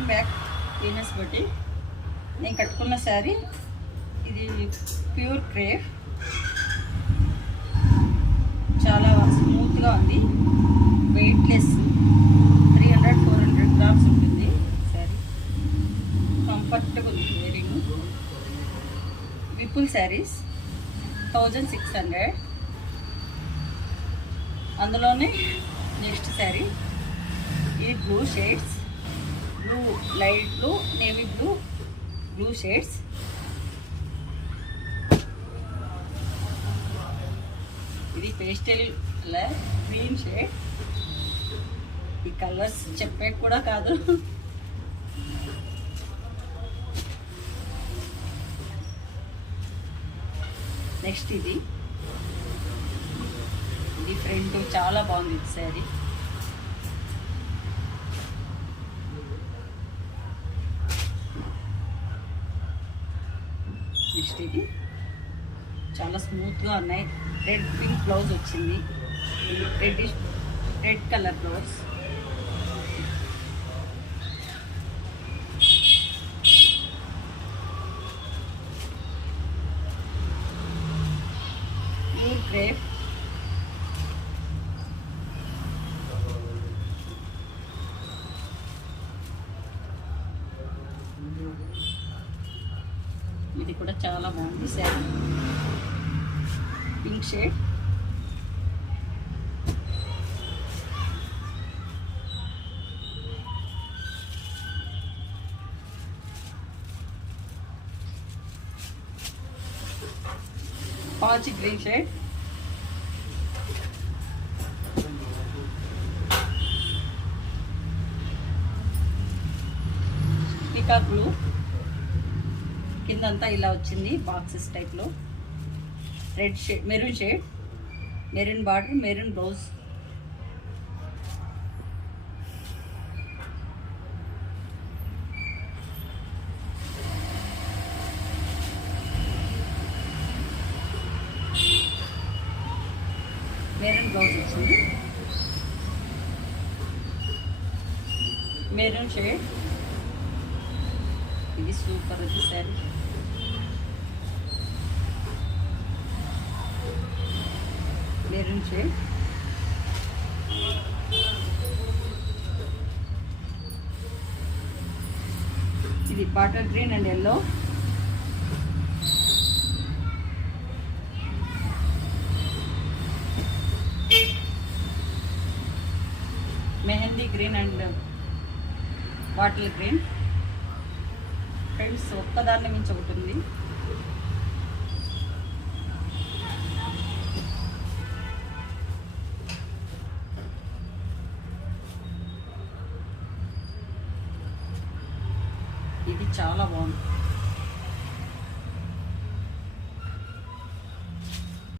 Welcome back Venus boutique. నేను కట్టుకున్న శారీ ఇది ప్యూర్ క్రేప్, చాలా స్మూత్గా ఉంది, వెయిట్లెస్, 300-400 గ్రామ్స్ ఉంటుంది శారీ. కంఫర్ట్గా ఉంది వేరింగ్. విపుల్ శారీస్ 1600. అందులోనే నెక్స్ట్ శారీ ఇది blue shades, blue light blue, navy blue, blue shades. ఇది పేస్టల్ కలర్, గ్రీన్ షేడ్. ఈ కలర్స్ చెప్పే కూడా కాదు. నెక్స్ట్ ఇది ఫ్రంట్ చాలా బాగుంది ఇది శారీ. నెక్స్ట్ ఇది చాలా స్మూత్గా ఉన్నాయి. రెడ్ పింక్ బ్లౌజ్ వచ్చింది, red colour blouse. Pure crepe. ఇది కూడా చాలా బాగుంది శారీ, పింక్ షేడ్. పాచి గ్రీన్ షేడ్. పీకాక్ బ్లూ, కిందంతా ఇలా వచ్చింది బాక్సెస్ టైప్లో. Red shade, maroon shade, maroon border, maroon blouse. Maroon blouse వచ్చింది, మెరూన్ షేడ్. ఇది సూపర్ ఉంది శారీ. Maroon shade. ఇది bottle green and yellow. Mehndi green and bottle green. Friends ఒక్కదాన్ని మించి ఒకటి ఉంది. ఇది చాలా బాగుంది.